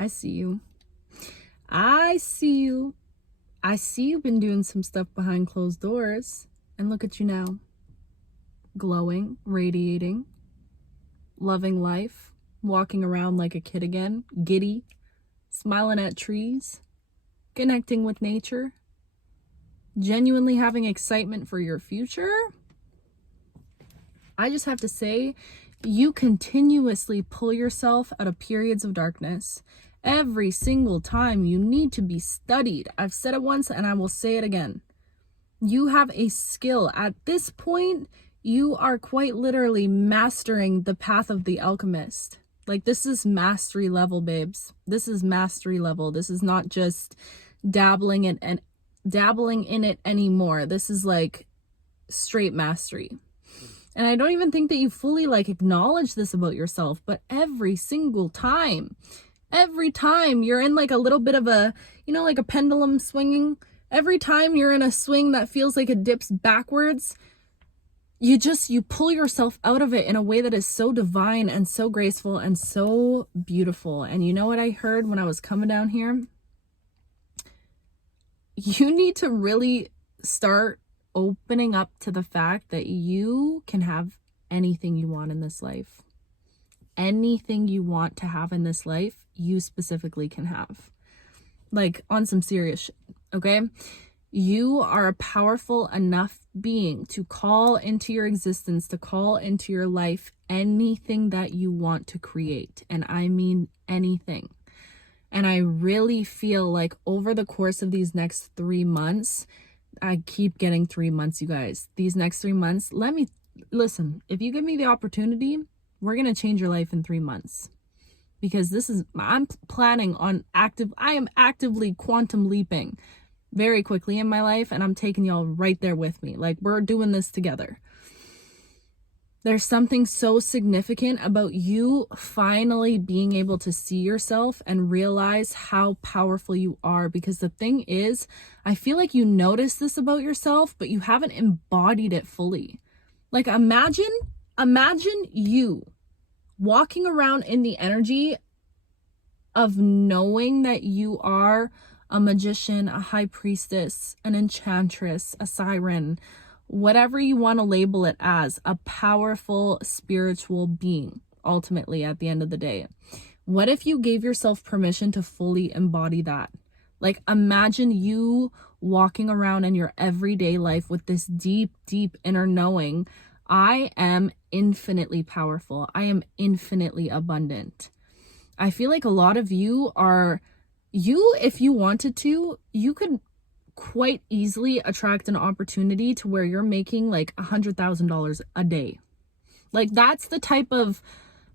I see you. I see you. I see you've been doing some stuff behind closed doors. And look at you now. Glowing, radiating, loving life, walking around like a kid again, giddy, smiling at trees, connecting with nature, genuinely having excitement for your future. I just have to say, you continuously pull yourself out of periods of darkness. Every single time you need to be studied. I've said it once and I will say it again. You have a skill. At this point, you are quite literally mastering the path of the alchemist. Like, this is mastery level, babes. This is mastery level. This is not just dabbling in it anymore. This is like straight mastery. And I don't even think that you fully like acknowledge this about yourself, but every single time you're in like a little bit of a, like a pendulum swinging, every time you're in a swing that feels like it dips backwards, you pull yourself out of it in a way that is so divine and so graceful and so beautiful. And you know what I heard when I was coming down here? You need to really start opening up to the fact that you can have anything you want in this life. Anything you want to have in this life, you specifically can have. Like, on some serious shit, okay? You are a powerful enough being to call into your existence, to call into your life anything that you want to create. And I mean anything. And I really feel like over the course of these next 3 months, I keep getting 3 months, you guys. These next 3 months, listen, if you give me the opportunity, we're going to change your life in 3 months. Because I'm planning on I am actively quantum leaping very quickly in my life, and I'm taking y'all right there with me. Like, we're doing this together. There's something so significant about you finally being able to see yourself and realize how powerful you are. Because the thing is, I feel like you notice this about yourself, but you haven't embodied it fully. Like, imagine you walking around in the energy of knowing that you are a magician, a high priestess, an enchantress, a siren, whatever you want to label it as, a powerful spiritual being, ultimately, at the end of the day. What if you gave yourself permission to fully embody that? Like, imagine you walking around in your everyday life with this deep, deep inner knowing, I am infinitely powerful. I am infinitely abundant. I feel like a lot of you if you wanted to, you could quite easily attract an opportunity to where you're making like $100,000 a day. Like, that's the type of,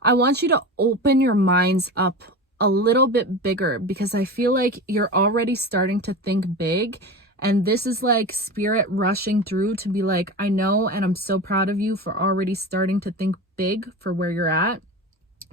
I want you to open your minds up a little bit bigger, because I feel like you're already starting to think big. And this is like spirit rushing through to be like, I know, and I'm so proud of you for already starting to think big for where you're at.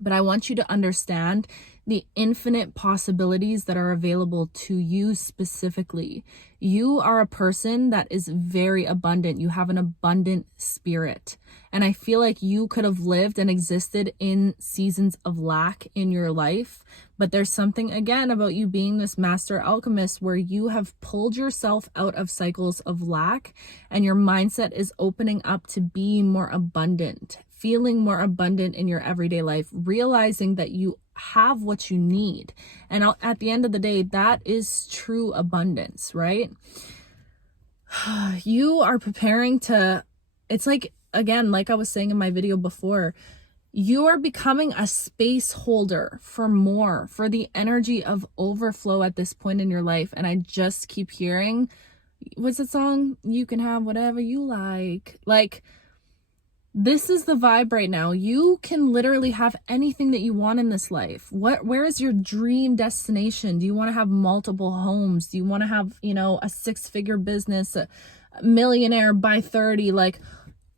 But I want you to understand the infinite possibilities that are available to you specifically. You are a person that is very abundant. You have an abundant spirit. And I feel like you could have lived and existed in seasons of lack in your life. But there's something, again, about you being this master alchemist where you have pulled yourself out of cycles of lack, and your mindset is opening up to be more abundant, feeling more abundant in your everyday life, realizing that you have what you need. And at the end of the day, that is true abundance, right? You are preparing to, it's like, again, like I was saying in my video before, you are becoming a space holder for more, for the energy of overflow at this point in your life. And I just keep hearing, what's the song? You can have whatever you like. Like, this is the vibe right now. You can literally have anything that you want in this life. Where is your dream destination? Do you want to have multiple homes? Do you want to have, a 6-figure business, a millionaire by 30? Like,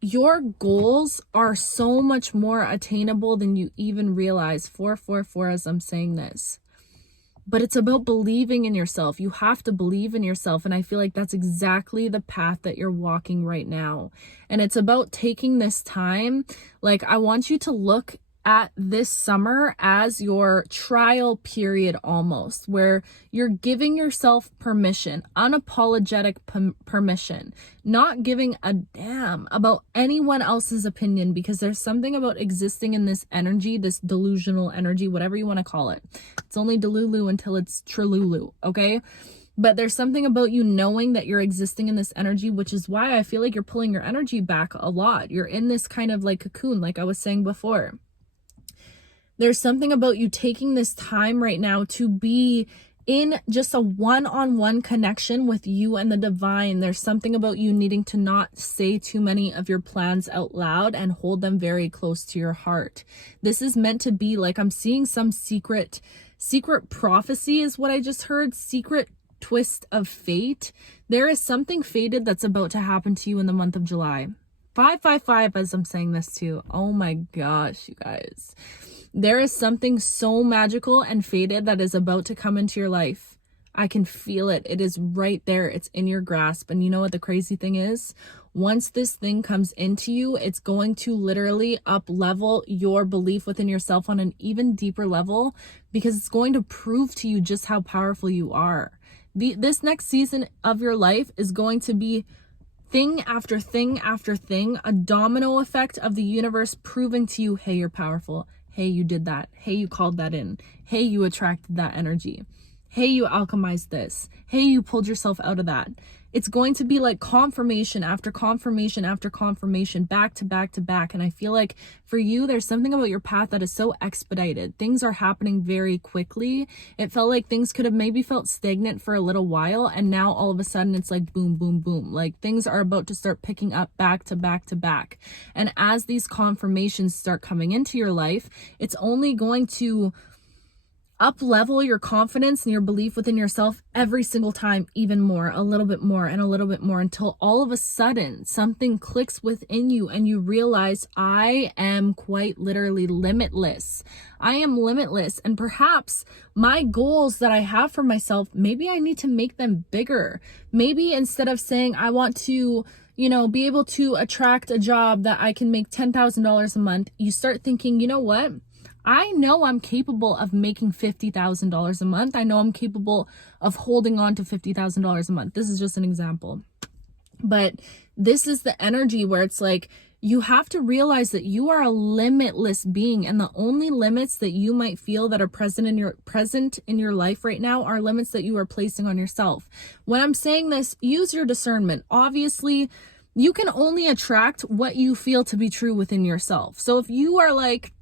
your goals are so much more attainable than you even realize. 444 as I'm saying this. But it's about believing in yourself. You have to believe in yourself. And I feel like that's exactly the path that you're walking right now. And it's about taking this time. Like, I want you to look at this summer as your trial period almost, where you're giving yourself permission, unapologetic permission, not giving a damn about anyone else's opinion, because there's something about existing in this energy, this delusional energy, whatever you want to call it. It's only delulu until it's trululu, okay? But there's something about you knowing that you're existing in this energy, which is why I feel like you're pulling your energy back a lot. You're in this kind of like cocoon, like I was saying before. There's something about you taking this time right now to be in just a one-on-one connection with you and the divine. There's something about you needing to not say too many of your plans out loud and hold them very close to your heart. This is meant to be like, I'm seeing some secret prophecy is what I just heard, secret twist of fate. There is something fated that's about to happen to you in the month of July. 555 as I'm saying this too. Oh my gosh, you guys. There is something so magical and fated that is about to come into your life. I can feel it. It is right there. It's in your grasp. And you know what the crazy thing is? Once this thing comes into you, it's going to literally up level your belief within yourself on an even deeper level, because it's going to prove to you just how powerful you are. This next season of your life is going to be thing after thing after thing, a domino effect of the universe proving to you, hey, you're powerful. Hey, you did that. Hey, you called that in. Hey, you attracted that energy. Hey, you alchemized this. Hey, you pulled yourself out of that. It's going to be like confirmation after confirmation after confirmation, back to back to back. And I feel like for you, there's something about your path that is so expedited. Things are happening very quickly. It felt like things could have maybe felt stagnant for a little while. And now all of a sudden it's like boom, boom, boom. Like things are about to start picking up back to back to back. And as these confirmations start coming into your life, it's only going to up level your confidence and your belief within yourself every single time, even more, a little bit more and a little bit more, until all of a sudden something clicks within you and you realize, I am quite literally limitless. I am limitless. And perhaps my goals that I have for myself, maybe I need to make them bigger. Maybe instead of saying I want to, be able to attract a job that I can make $10,000 a month, you start thinking, you know what? I know I'm capable of making $50,000 a month. I know I'm capable of holding on to $50,000 a month. This is just an example. But this is the energy where it's like, you have to realize that you are a limitless being, and the only limits that you might feel that are present in your life right now are limits that you are placing on yourself. When I'm saying this, use your discernment. Obviously, you can only attract what you feel to be true within yourself. So if you are like,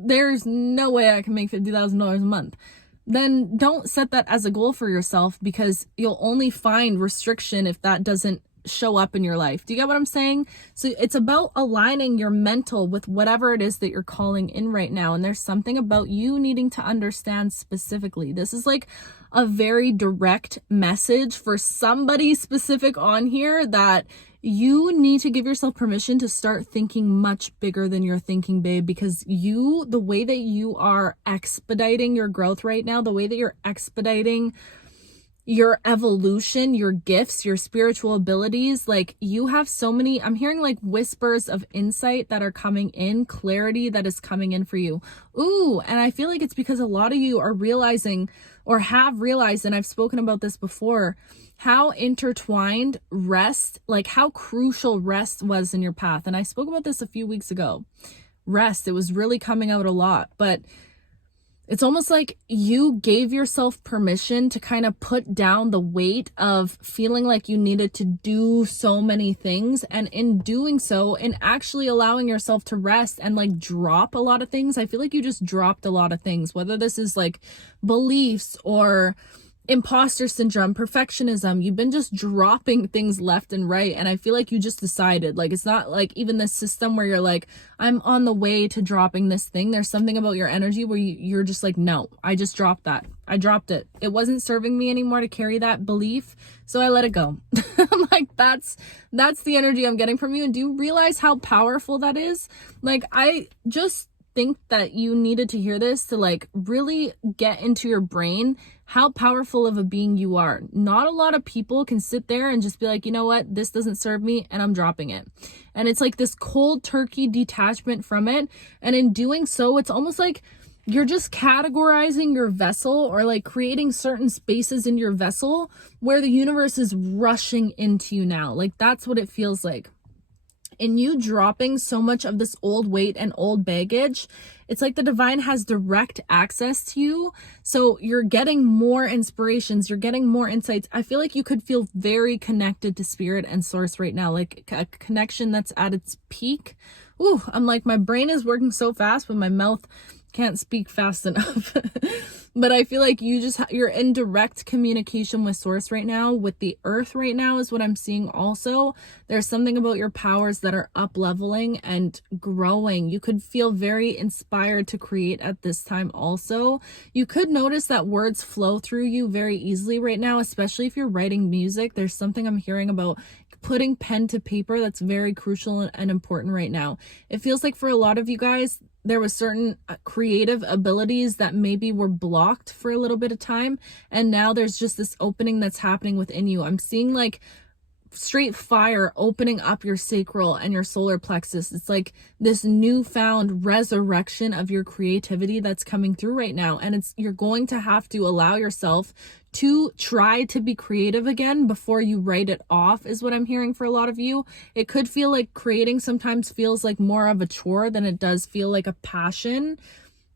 there's no way I can make $50,000 a month, then don't set that as a goal for yourself, because you'll only find restriction if that doesn't show up in your life. Do you get what I'm saying? So it's about aligning your mental with whatever it is that you're calling in right now. And there's something about you needing to understand specifically. This is like a very direct message for somebody specific on here, that you need to give yourself permission to start thinking much bigger than you're thinking, babe, because the way that you are expediting your growth right now, the way that you're expediting your evolution, your gifts, your spiritual abilities, like you have so many, I'm hearing like whispers of insight that are coming in, clarity that is coming in for you. Ooh, and I feel like it's because a lot of you are realizing, or have realized, and I've spoken about this before, how intertwined rest, like how crucial rest was in your path. And I spoke about this a few weeks ago. Rest, it was really coming out a lot, but it's almost like you gave yourself permission to kind of put down the weight of feeling like you needed to do so many things. And in doing so, in actually allowing yourself to rest and like drop a lot of things, I feel like you just dropped a lot of things, whether this is like beliefs or imposter syndrome, perfectionism. You've been just dropping things left and right. And I feel like you just decided, like, it's not like even this system where you're like, I'm on the way to dropping this thing. There's something about your energy where you're just like, no, I just dropped that. I dropped it. It wasn't serving me anymore to carry that belief. So I let it go. I'm like, that's the energy I'm getting from you. And do you realize how powerful that is? Like, I just think that you needed to hear this to like really get into your brain how powerful of a being you are. Not a lot of people can sit there and just be like, you know what, this doesn't serve me and I'm dropping it. And it's like this cold turkey detachment from it. And in doing so, it's almost like you're just categorizing your vessel, or like creating certain spaces in your vessel where the universe is rushing into you now. Like that's what it feels like. And you dropping so much of this old weight and old baggage, it's like the divine has direct access to you. So you're getting more inspirations, you're getting more insights. I feel like you could feel very connected to spirit and source right now, like a connection that's at its peak. Ooh, I'm like, my brain is working so fast, but my mouth can't speak fast enough. But I feel like you're in direct communication with source right now, with the earth right now is what I'm seeing. Also, there's something about your powers that are up leveling and growing. You could feel very inspired to create at this time. Also, you could notice that words flow through you very easily right now, especially if you're writing music. There's something I'm hearing about putting pen to paper that's very crucial and important right now. It feels like for a lot of you guys, there was certain creative abilities that maybe were blocked for a little bit of time, and now there's just this opening that's happening within you. I'm seeing like straight fire opening up your sacral and your solar plexus. It's like this newfound resurrection of your creativity that's coming through right now, and you're going to have to allow yourself to try to be creative again before you write it off, is what I'm hearing for a lot of you. It could feel like creating sometimes feels like more of a chore than it does feel like a passion.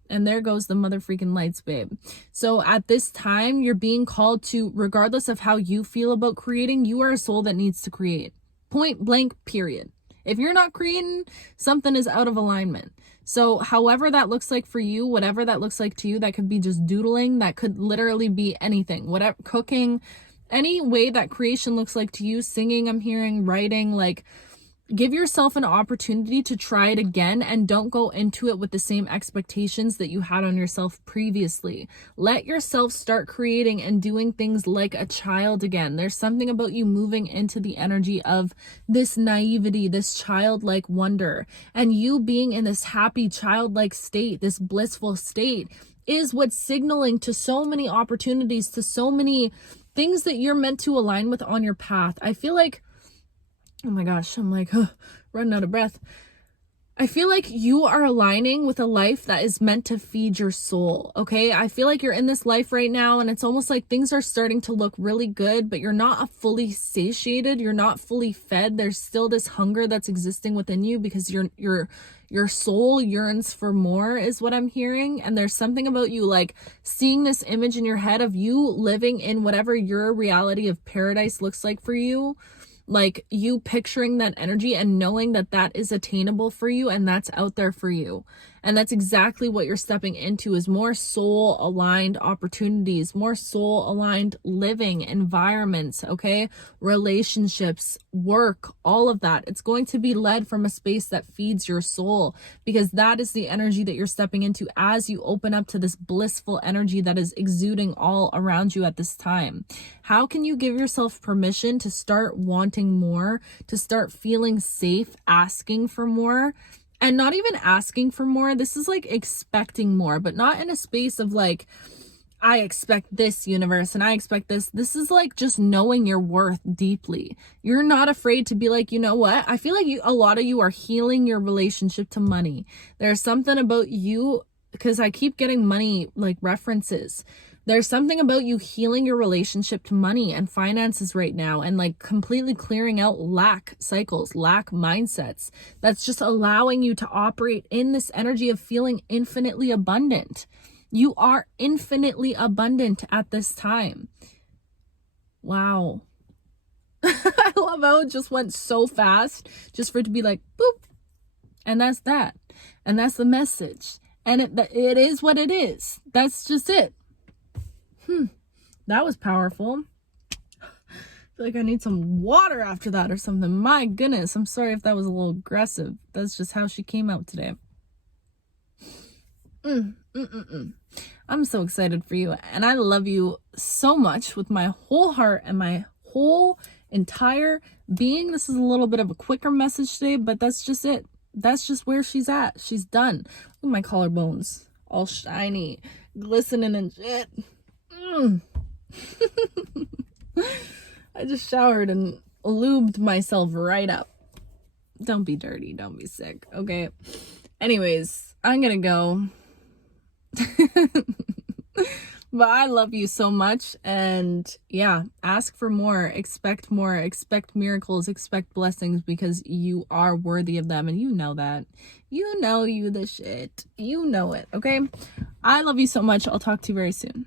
And there goes the mother freaking lights, babe. So at this time, you're being called to, regardless of how you feel about creating, you are a soul that needs to create. Point blank, period. If you're not creating, something is out of alignment. So however that looks like for you, whatever that looks like to you, that could be just doodling, that could literally be anything, whatever, cooking, any way that creation looks like to you, singing, I'm hearing, writing, like give yourself an opportunity to try it again, and don't go into it with the same expectations that you had on yourself previously. Let yourself start creating and doing things like a child again. There's something about you moving into the energy of this naivety, this childlike wonder, and you being in this happy childlike state, this blissful state, is what's signaling to so many opportunities, to so many things that you're meant to align with on your path. I feel like, oh my gosh, I'm like running out of breath. I feel like you are aligning with a life that is meant to feed your soul, okay? I feel like you're in this life right now, and it's almost like things are starting to look really good, but you're not fully satiated. You're not fully fed. There's still this hunger that's existing within you because your soul yearns for more, is what I'm hearing. And there's something about you like seeing this image in your head of you living in whatever your reality of paradise looks like for you. Like you picturing that energy and knowing that that is attainable for you and that's out there for you. And that's exactly what you're stepping into, is more soul aligned opportunities, more soul aligned living environments, okay? Relationships, work, all of that. It's going to be led from a space that feeds your soul, because that is the energy that you're stepping into as you open up to this blissful energy that is exuding all around you at this time. How can you give yourself permission to start wanting more, to start feeling safe, asking for more? And not even asking for more. This is like expecting more, but not in a space of like, I expect this, universe, and I expect this. This is like just knowing your worth deeply. You're not afraid to be like, you know what? I feel like a lot of you are healing your relationship to money. There's something about you, because I keep getting money like references. There's something about you healing your relationship to money and finances right now, and like completely clearing out lack cycles, lack mindsets. That's just allowing you to operate in this energy of feeling infinitely abundant. You are infinitely abundant at this time. Wow. I love how it just went so fast, just for it to be like, boop. And that's that. And that's the message. And it is what it is. That's just it. That was powerful. I feel like I need some water after that or something. My goodness, I'm sorry if that was a little aggressive. That's just how she came out today. I'm so excited for you, and I love you so much with my whole heart and my whole entire being. This is a little bit of a quicker message today, but that's just it. That's just where she's at. She's done. Look at my collarbones, all shiny, glistening and shit. I just showered and lubed myself right up. Don't be dirty. Don't be sick. Okay. Anyways, I'm gonna go. But I love you so much. And yeah, ask for more, expect miracles, expect blessings, because you are worthy of them. And you know that. You know you the shit. You know it. Okay. I love you so much. I'll talk to you very soon.